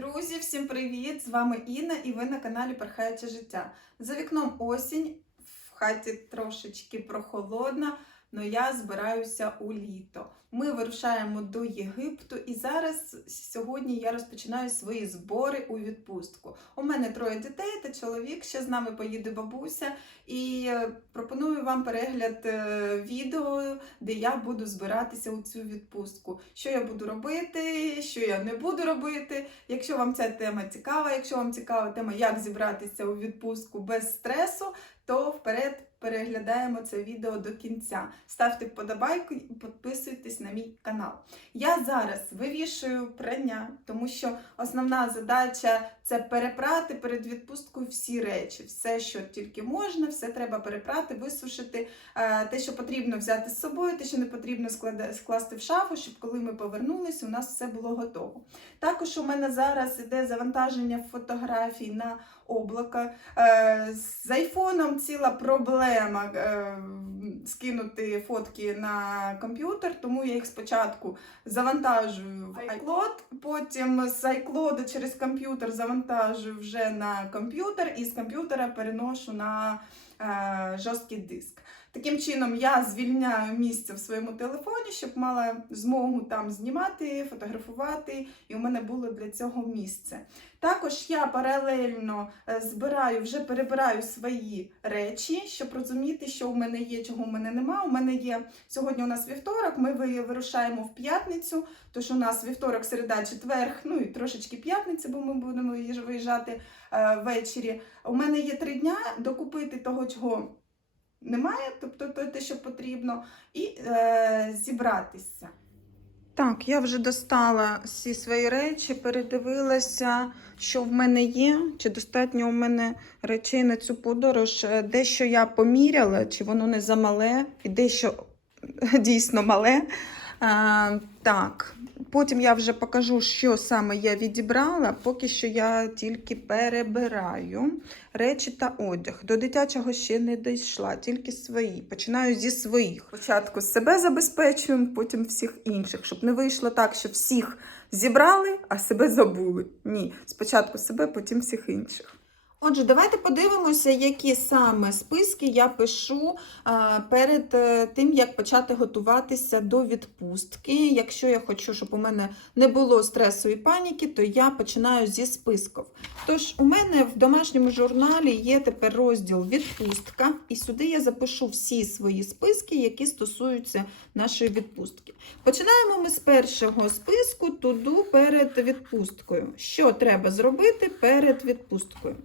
Друзі, всім привіт! З вами Інна і ви на каналі Перхаюче життя. За вікном осінь, в хаті трошечки прохолодно, але я збираюся у літо. Ми вирушаємо до Єгипту, і зараз сьогодні я розпочинаю свої збори у відпустку. У мене троє дітей та чоловік. Ще з нами поїде бабуся, і е, пропоную вам перегляд е, відео, де я буду збиратися у цю відпустку. Що я буду робити, що я не буду робити. Якщо вам ця тема цікава, якщо вам цікава тема, як зібратися у відпустку без стресу, то вперед переглядаємо це відео до кінця. Ставте вподобайку і підписуйтесь на мій канал. Я зараз вивішую прання, тому що основна задача це перепрати перед відпусткою всі речі, все, що тільки можна, все треба перепрати, висушити. Е, Те, що потрібно взяти з собою, те, що не потрібно скласти в шафу, щоб коли ми повернулися, у нас все було готово. Також у мене зараз іде завантаження фотографій на облако. Е, З айфоном ціла проблема е, скинути фотки на комп'ютер, тому я їх спочатку завантажую в iCloud, потім з iCloud через комп'ютер завантажую вже на комп'ютер і з комп'ютера переношу на е, жорсткий диск. Таким чином я звільняю місце в своєму телефоні, щоб мала змогу там знімати, фотографувати, і у мене було для цього місце. Також я паралельно е, збираю, вже перебираю свої речі, щоб розуміти, що у мене є, чого у мене нема. У мене є сьогодні. У нас вівторок. Ми вирушаємо в п'ятницю. Тож у нас вівторок, середа, четверг, ну і трошечки п'ятниця, бо ми будемо виїжджати е, ввечері. У мене є три дня докупити того, чого немає, тобто то, те, що потрібно, і е, зібратися. Так, я вже достала всі свої речі, передивилася, що в мене є, чи достатньо у мене речей на цю подорож. Е, Дещо я поміряла, чи воно не замале, і дещо дійсно мале. А, так, потім я вже покажу, що саме я відібрала. Поки що я тільки перебираю речі та одяг. До дитячого ще не дійшла, тільки свої. Починаю зі своїх. Спочатку себе забезпечуємо, потім всіх інших, щоб не вийшло так, що всіх зібрали, а себе забули. Ні, спочатку себе, потім всіх інших. Отже, давайте подивимося, які саме списки я пишу а, перед е, тим, як почати готуватися до відпустки. Якщо я хочу, щоб у мене не було стресу і паніки, то я починаю зі списків. Тож, у мене в домашньому журналі є тепер розділ відпустка, і сюди я запишу всі свої списки, які стосуються нашої відпустки. Починаємо ми з першого списку туду перед відпусткою. Що треба зробити перед відпусткою?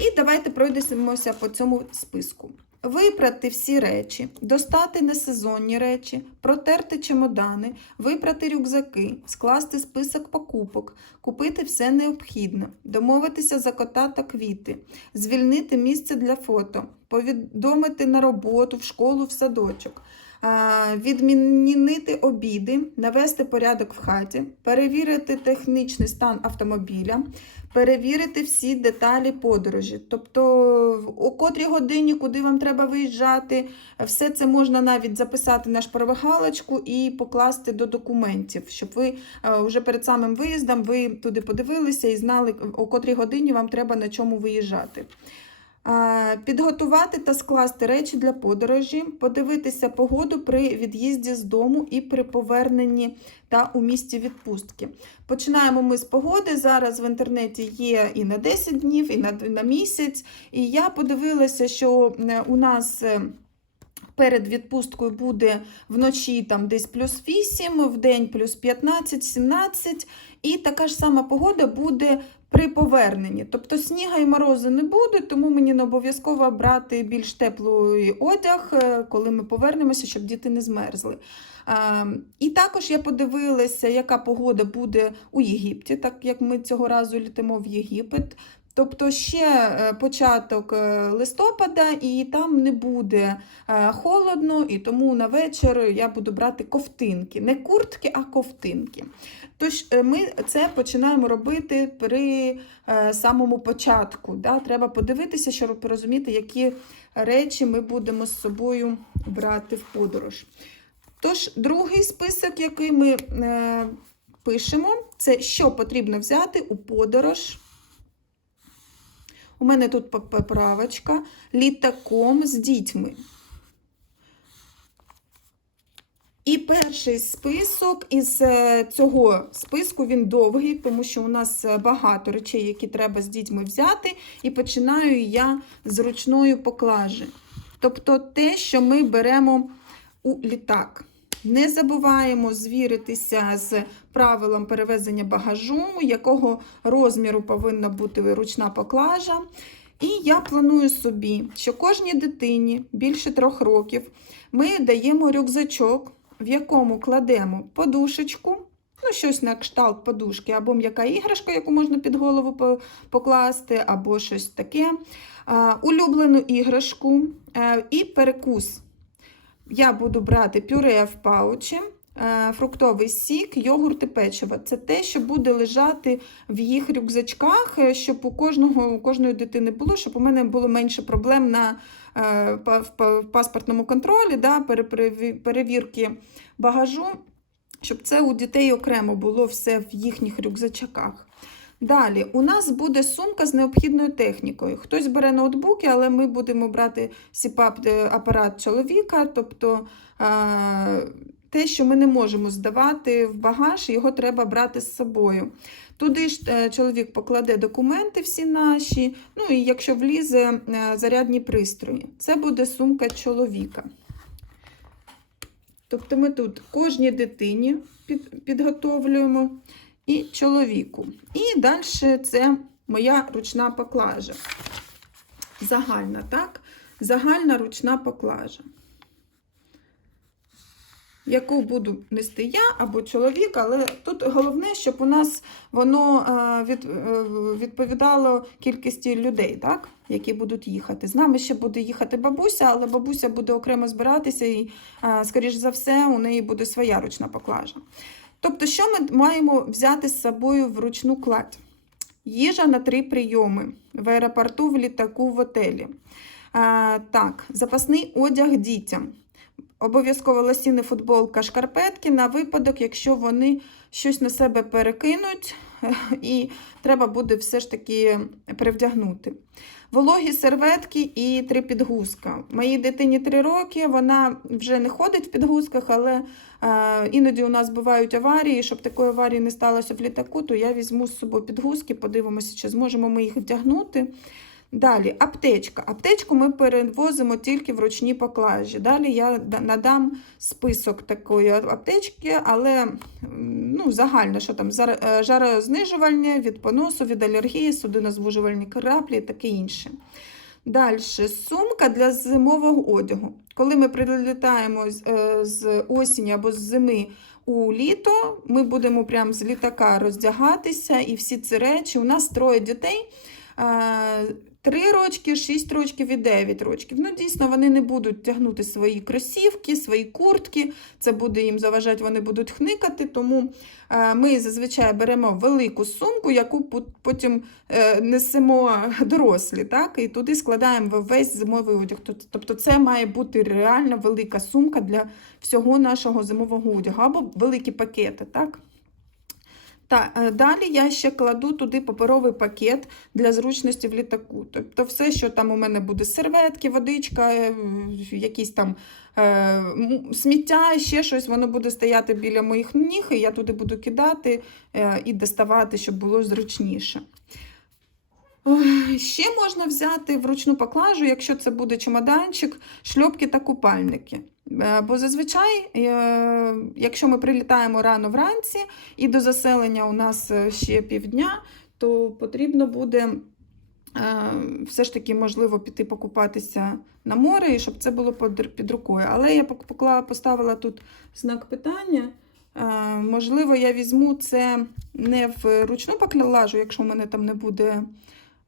І давайте пройдемося по цьому списку. Випрати всі речі, достати несезонні речі, протерти чемодани, випрати рюкзаки, скласти список покупок, купити все необхідне, домовитися за кота та квіти, звільнити місце для фото, повідомити на роботу, в школу, в садочок, відмінити обіди, навести порядок в хаті, перевірити технічний стан автомобіля, перевірити всі деталі подорожі. Тобто, у котрій годині, куди вам треба виїжджати, все це можна навіть записати на шпаргалочку і покласти до документів, щоб ви е, вже перед самим виїздом ви туди подивилися і знали, о котрій годині вам треба на чому виїжджати. Підготувати та скласти речі для подорожі, подивитися погоду при від'їзді з дому і при поверненні та у місті відпустки. Починаємо ми з погоди. Зараз в інтернеті є і на 10 днів, і на, місяць. І я подивилася, що е, у нас. Перед відпусткою буде вночі там десь плюс 8, в день плюс 15-17, і така ж сама погода буде при поверненні. Тобто сніга і морозу не буде, тому мені не обов'язково брати більш теплий одяг, е, коли ми повернемося, щоб діти не змерзли. І також я подивилася, яка погода буде у Єгипті, так як ми цього разу літимо в Єгипет. Тобто ще е, початок е, листопада, і там не буде е, холодно, і тому на вечір я буду брати ковтинки. Не куртки, а ковтинки. Тож ми це починаємо робити при самому початку. Да? Треба подивитися, щоб порозуміти, які речі ми будемо з собою брати в подорож. Тож, другий список, який ми пишемо, це що потрібно взяти у подорож. У мене тут поправочка літаком з дітьми. І перший список із е, цього списку він довгий, тому що у нас е, багато речей, які треба з дітьми взяти. І починаю я з ручної поклажі. Тобто те, що ми беремо у літак. Не забуваємо звіритися з правилом перевезення багажу, якого розміру повинна бути ручна поклажа. І я планую собі, що кожній дитині більше трьох років ми даємо рюкзачок, в якому кладемо подушечку, ну, щось на кшталт подушки, або м'яка іграшка, яку можна під голову покласти, або щось таке, улюблену іграшку е, і перекус. Я буду брати пюре в паучі, е, фруктовий сік, йогурт і печиво. Це те, що буде лежати в їх рюкзачках, е, щоб у кожного у кожної дитини було, щоб у мене було менше проблем на е, в паспортному контролі, да, перевірки багажу, щоб це у дітей окремо було все в їхніх рюкзачках. Далі, у нас буде сумка з необхідною технікою. Хтось бере ноутбуки, але ми будемо брати сіпап апарат чоловіка, тобто е, те, що ми не можемо здавати в багаж, його треба брати з собою. Туди ж е, чоловік покладе документи всі наші, ну і якщо влізе е, зарядні пристрої. Це буде сумка чоловіка. Тобто ми тут кожній дитині під, підготовлюємо і чоловіку. І далі це моя ручна поклажа. Загальна, так? Загальна ручна поклажа. Яку буду нести я або чоловік, але тут головне, щоб у нас воно е, е, відповідало кількості людей, так? які будуть їхати. З нами ще буде їхати бабуся, але бабуся буде окремо збиратися і, е, скоріш за все, у неї буде своя ручна поклажа. Тобто, що ми маємо взяти з собою в ручну кладь? Їжа на три прийоми в аеропорту, в літаку, в готелі. А, так, запасний одяг дітям. Обов'язково лосіни, футболка, шкарпетки на випадок, якщо вони щось на себе перекинуть, і треба буде все ж таки привдягнути. Вологі серветки і три підгузка. Моїй дитині три роки, вона вже не ходить в підгузках, але е, іноді у нас бувають аварії. Щоб такої аварії не сталося в літаку, то я візьму з собою підгузки, подивимося, чи зможемо ми їх вдягнути. Далі, аптечка. Аптечку ми перевозимо тільки в ручній поклажі. Далі я надам список такої аптечки, але ну, загально, що там е, від поносу, від алергії, судинозвужувальні краплі і таке інше. Далі, сумка для зимового одягу. Коли ми прилітаємо е, з осені або з зими у літо, ми будемо прямо з літака роздягатися, і всі ці речі. У нас троє дітей. Е, 3 рочки, 6 рочків і 9 рочків. Ну, дійсно, вони не будуть тягнути свої кросівки, свої куртки. Це буде їм заважати, вони будуть хникати. Тому е, ми зазвичай беремо велику сумку, яку потім е, несемо дорослі, так? і туди складаємо весь зимовий одяг. Тобто це має бути реально велика сумка для всього нашого зимового одягу, або великі пакети. так? Та, е, далі я ще кладу туди паперовий пакет для зручності в літаку. Тобто все, що там у мене буде серветки, водичка, е, якісь там е, сміття, ще щось, воно буде стояти біля моїх ніг, і я туди буду кидати е, і доставати, щоб було зручніше. Ще можна взяти в ручну поклажу, якщо це буде чемоданчик, шльопки та купальники. Е, Бо зазвичай, е, якщо ми прилітаємо рано вранці і до заселення у нас е, ще півдня, то потрібно буде все ж таки можливо піти покупатися на море, і щоб це було під, рукою. Але я поставила тут знак питання. Можливо, я візьму це не в ручну поклажу, якщо в мене там не буде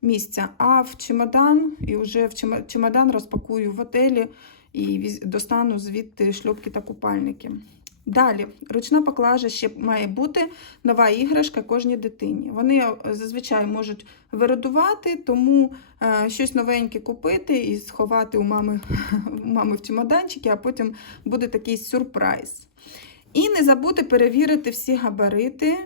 місця, а в чемодан, і вже в чемодан розпакую в готелі і достану звідти шльопки та купальники. Далі, ручна поклажа ще має бути нова іграшка кожній дитині. Вони е, зазвичай можуть виродувати, тому е, щось новеньке купити і сховати у мами, у мами в чемоданчики, а потім буде такий сюрприз. І не забудьте перевірити всі габарити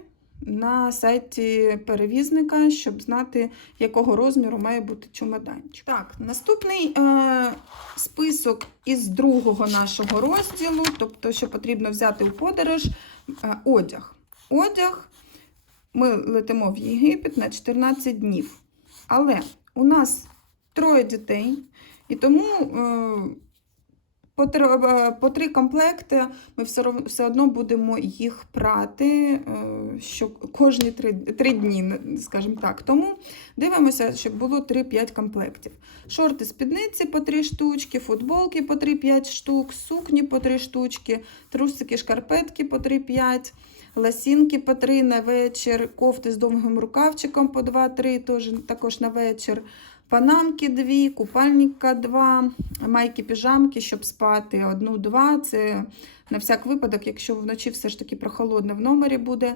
на сайті перевізника, щоб знати, якого розміру має бути чемоданчик. Так, наступний е, список із другого нашого розділу, тобто, що потрібно взяти у подорож, е, одяг. Одяг ми летимо в Єгипет на 14 днів. Але у нас троє дітей, і тому е, по, три, е, по три комплекти ми все, все одно будемо їх прати е, що кожні три, три дні, скажімо так. Тому дивимося, щоб було 3-5 комплектів. Шорти, спідниці по 3 штучки, футболки по 3-5 штук, сукні по 3 штучки, трусики, шкарпетки по 3-5. Ласінки по 3 на вечір, кофти з довгим рукавчиком по 2-3 також на вечір. Панамки 2, купальника 2, майки, піжамки, щоб спати, одну-два. Це на всяк випадок, якщо вночі все ж таки прохолодно в номері буде.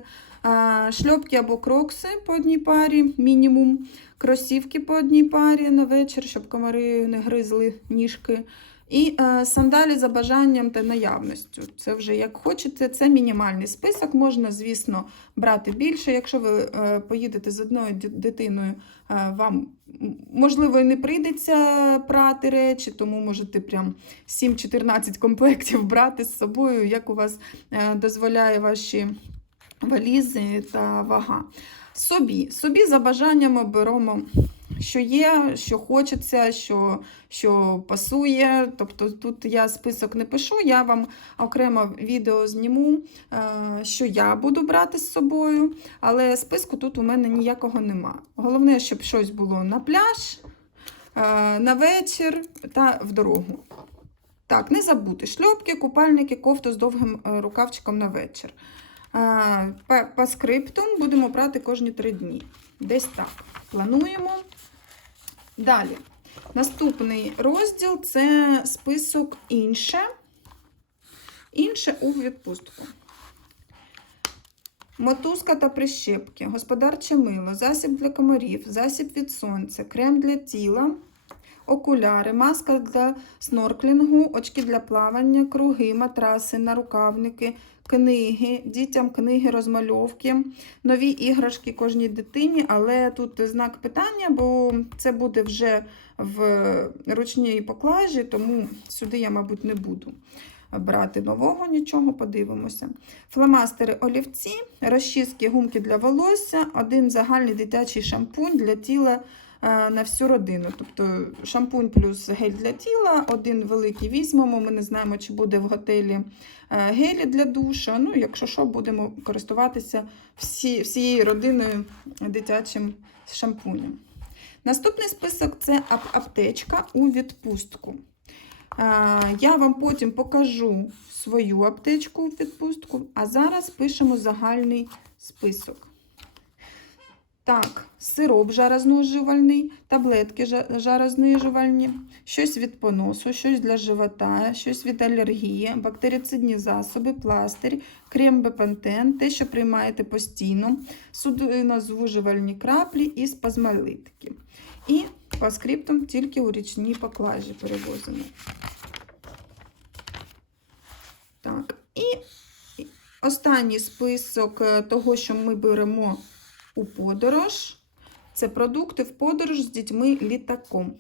Шльопки або крокси по одній парі, мінімум. Кросівки по одній парі на вечір, щоб комари не гризли ніжки. І е, сандалі за бажанням та наявністю. Це вже як хочете, це мінімальний список. Можна, звісно, брати більше. Якщо ви е, поїдете з одною дитиною, е, вам можливо і не прийдеться прати речі, тому можете прям 7-14 комплектів брати з собою, як у вас е, дозволяє ваші валізи та вага. Собі, собі за бажанням беремо, що є, що хочеться, що, що пасує. Тобто тут я список не пишу, я вам окремо відео зніму, е, що я буду брати з собою, але списку тут у мене ніякого нема. Головне, щоб щось було на пляж, е, на вечір та в дорогу. Так, не забути шльопки, купальники, кофту з довгим е, рукавчиком на вечір. По скриптум будемо брати кожні три дні. Десь так. Плануємо. Далі. Наступний розділ це список інше. Інше у відпустку. Мотузка та прищепки, господарче мило, засіб для комарів, засіб від сонця, крем для тіла, окуляри, маска для снорклінгу, очки для плавання, круги, матраси, нарукавники, книги, дітям книги, розмальовки, нові іграшки кожній дитині, але тут знак питання, бо це буде вже в ручній поклажі, тому сюди я, мабуть, не буду брати нового нічого, подивимося. Фломастери олівці, розчіски, гумки для волосся, один загальний дитячий шампунь для тіла на всю родину. Тобто шампунь плюс гель для тіла, один великий візьмемо. Ми не знаємо, чи буде в готелі е, гелі для душу. Ну, якщо що, будемо користуватися всі, всією родиною дитячим шампунем. Наступний список це аптечка у відпустку. Я вам потім покажу свою аптечку у відпустку, а зараз пишемо загальний список. Так, сироп жарознижувальний, таблетки жа- жарознижувальні, щось від поносу, щось для живота, щось від алергії, бактерицидні засоби, пластир, крем бепантен, те, що приймаєте постійно, судинозвужувальні краплі і спазмолитики. І по скриптам тільки у річній поклажі перевозимо. Так, і останній список е, того, що ми беремо у подорож, це продукти в подорож з дітьми літаком.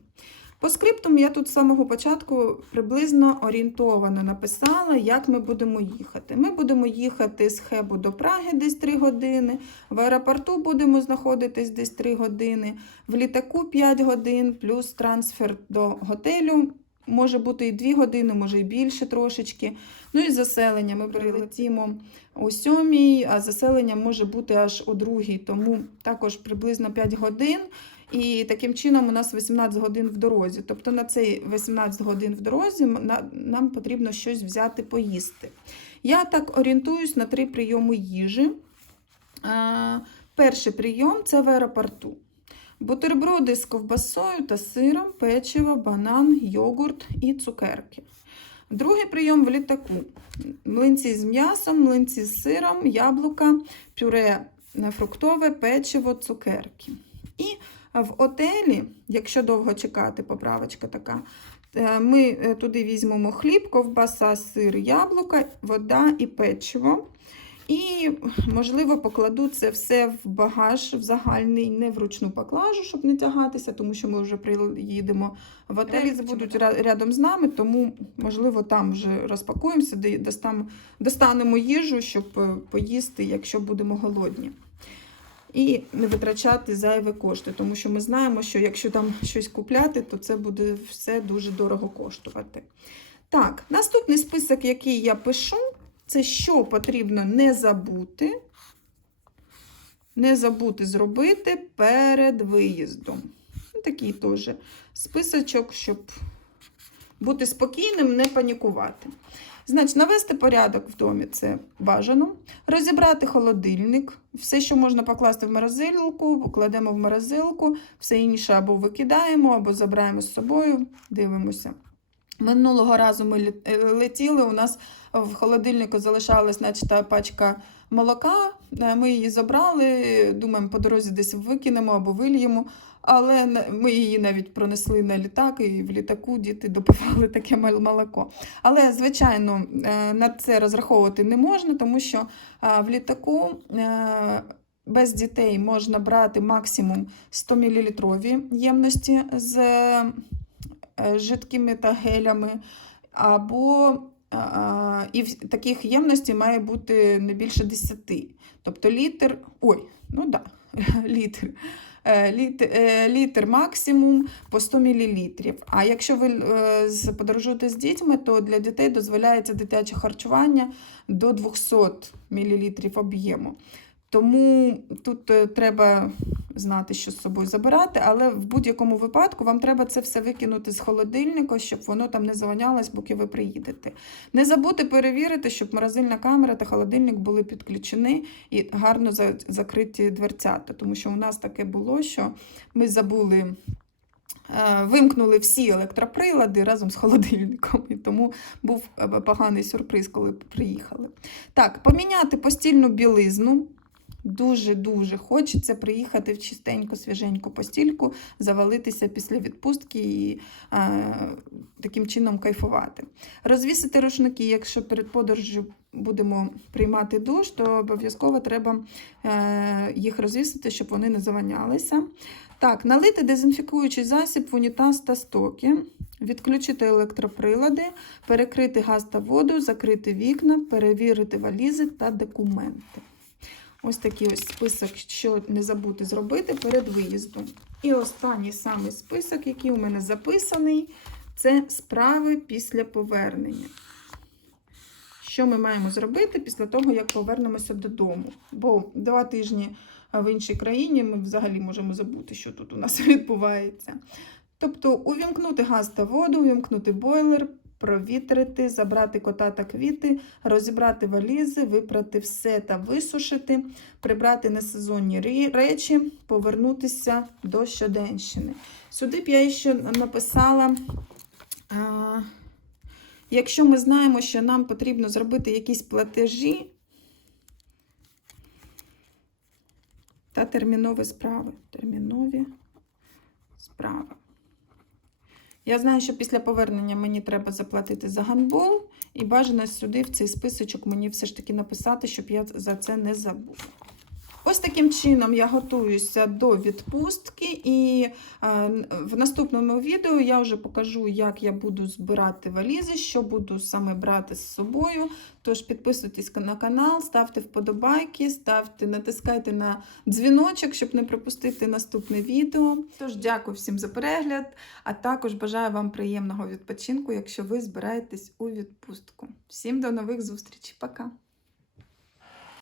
По скриптам я тут з самого початку приблизно орієнтовано написала, як ми будемо їхати. Ми будемо їхати з Хебу до Праги десь 3 години, в аеропорту будемо знаходитись десь 3 години, в літаку 5 годин, плюс трансфер до готелю. Може бути і 2 години, може і більше трошечки. Ну і заселення. Ми прилетімо о 7, а заселення може бути аж о 2, тому також приблизно 5 годин. І таким чином у нас 18 годин в дорозі. Тобто на цей 18 годин в дорозі нам потрібно щось взяти поїсти. Я так орієнтуюсь на три прийоми їжі. Перший прийом це в аеропорту. Бутерброди з ковбасою та сиром, печиво, банан, йогурт і цукерки. Другий прийом в літаку. Млинці з м'ясом, млинці з сиром, яблука, пюре фруктове, печиво, цукерки. І в отелі, якщо довго чекати, поправочка така, Е, Ми е, туди візьмемо хліб, ковбаса, сир, яблука, вода і печиво. І, можливо, покладу це все в багаж в загальний, не вручну поклажу, щоб не тягатися, тому що ми вже приїдемо в готелі, будуть ря- рядом з нами, тому, можливо, там вже розпакуємося, достам- достанемо їжу, щоб е, поїсти, якщо будемо голодні. І не витрачати зайві кошти, тому що ми знаємо, що якщо там щось купляти, то це буде все дуже дорого коштувати. Так, наступний список, який я пишу, це що потрібно не забути. Не забути зробити перед виїздом. Ну, Такий теж списочок, щоб бути спокійним, не панікувати. Значить, навести порядок в домі це бажано. Розібрати холодильник, все, що можна покласти в морозилку, покладемо в морозилку, все інше або викидаємо, або забираємо з собою, дивимося. Минулого разу ми е, летіли, у нас в холодильнику залишалась наче пачка молока. Е, Ми її забрали, думаємо, по дорозі десь викинемо або вильємо. Але ми її навіть пронесли на літак, і в літаку діти допивали таке молоко. Але, звичайно, е, на це розраховувати не можна, тому що в літаку без дітей можна брати максимум 100 мл ємності з жидкими та гелями, або і в таких ємностей має бути не більше 10. Тобто літр, ой, ну да, літр. Е, Літр, е, літр максимум по 100 мл. А якщо ви е, подорожуєте з дітьми, то для дітей дозволяється дитяче харчування до 200 мл об'єму. Тому тут е, треба знати, що з собою забирати, але в будь-якому випадку вам треба це все викинути з холодильника, щоб воно там не завонялось, поки ви приїдете. Не забудьте перевірити, щоб морозильна камера та холодильник були підключені і гарно закриті дверцята, тому що у нас таке було, що ми забули. е, Вимкнули всі електроприлади разом з холодильником, і тому був е, поганий сюрприз, коли приїхали. Так, поміняти постільну білизну. Дуже-дуже хочеться приїхати в чистеньку, свіженьку постільку, завалитися після відпустки і е, таким чином кайфувати. Розвісити рушники, якщо перед подорожжю будемо приймати душ, то обов'язково треба е, їх розвісити, щоб вони не заванялися. Так, налити дезінфікуючий засіб в унітаз та стоки, відключити електроприлади, перекрити газ та воду, закрити вікна, перевірити валізи та документи. Ось такий ось список, що не забути зробити перед виїздом. І останній самий список, який у мене записаний, це справи після повернення. Що ми маємо зробити після того, як повернемося додому? Бо два тижні в іншій країні ми взагалі можемо забути, що тут у нас відбувається. Тобто, увімкнути газ та воду, увімкнути бойлер, провітрити, забрати кота та квіти, розібрати валізи, випрати все та висушити, прибрати несезонні речі, повернутися до щоденщини. Сюди б я ще написала. Якщо ми знаємо, що нам потрібно зробити якісь платежі та термінові справи. Термінові справи. Я знаю, що після повернення мені треба заплатити за гандбол, і бажано сюди, в цей списочок, мені все ж таки написати, щоб я за це не забула. Ось таким чином я готуюся до відпустки, і е, в наступному відео я вже покажу, як я буду збирати валізи, що буду саме брати з собою. Тож підписуйтесь на канал, ставте вподобайки, ставте, натискайте на дзвіночок, щоб не пропустити наступне відео. Тож дякую всім за перегляд, а також бажаю вам приємного відпочинку, якщо ви збираєтесь у відпустку. Всім до нових зустрічей. Пока!